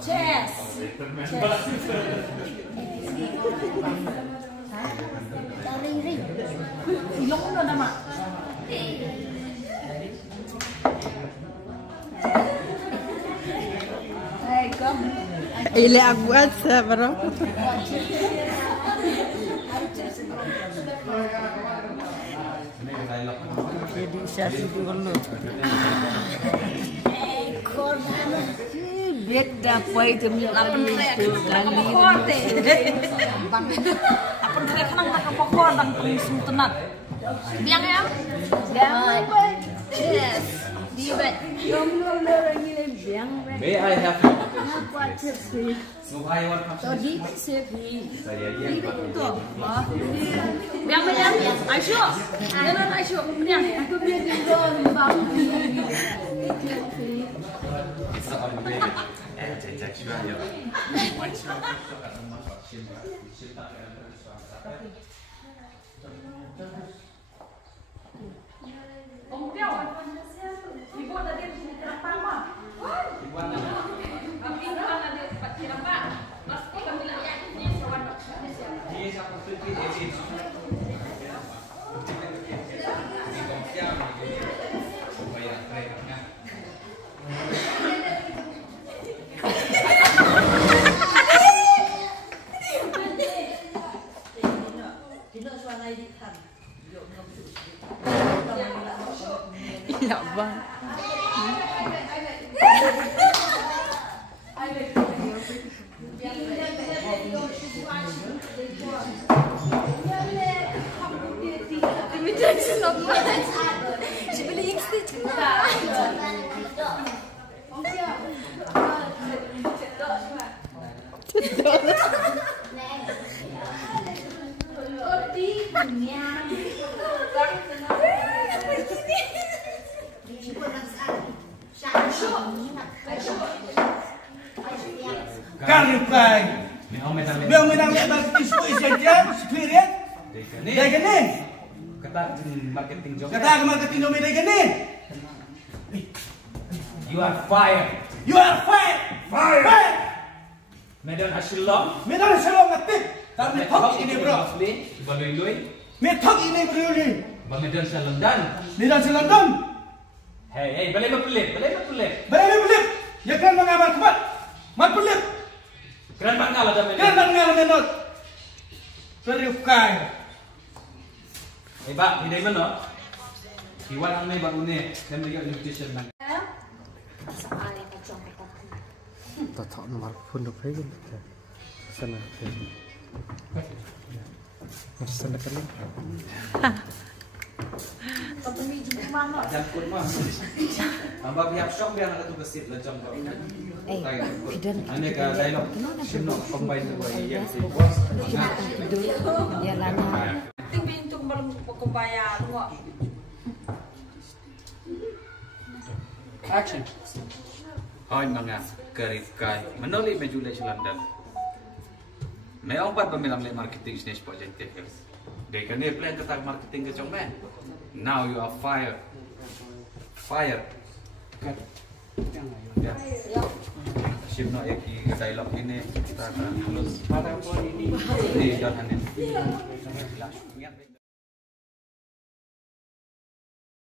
Cheers. Ilong mo na mak. Ile agwat sa bro. Jadi sasi dulu. Beda pai demi lapan itu kali. Apa kira kenang tak pokok dan kusum tenat. Biang ya? Yes. Dibat. May I have Biang biang. Aisyah. Jangan Aisyah. Biang. Aku biar tinggal bang. Ông Tiêu à? Ibu tadi di Terapang mah. Ibu ada di Terapang. Mas kok kami lah ya ini kawan siapa? Dia siapa tu dia sini. Supaya mereka Ya bang. Kalipai. Biar menang lepas experience, dia gini. kata marketing job. Kata marketing job dia gini. You are fired. You are fired. Fired. Medan hasilong. Medan hasilong ngetik. Kami thok ini bro. Baloi-loi. Medan ini bro ni. Medan sa London. Medan sa London. Hey, balai mapulit. Balai mapulit. Ya kan mengamal kuat. Mapulit. Keren banget ada menot. Keren banget menot. Seriukai. Eh, Pak, ini mana? Iwan ang may bagune. Kami lihat nutrition man. Tahu nomor pun dah pergi ke sana. Sana kan? Jangkut mah. Tambah pihak shop biar ada tugas sit lejam kau. Ane ka dialog. Sino combine dua yang si bos. Ya lama. Tinggi untuk berkebayaan kok. Action. Hoy mga karifkai. Menoli mejules London. May ompat pamilang le marketing business project tekel. They can plan ketak marketing ke chong man. Now you are fired. Fired. Cut. Ya. Ship no eki dialog ini kita akan close. Pada pon ini. Ini jangan ini.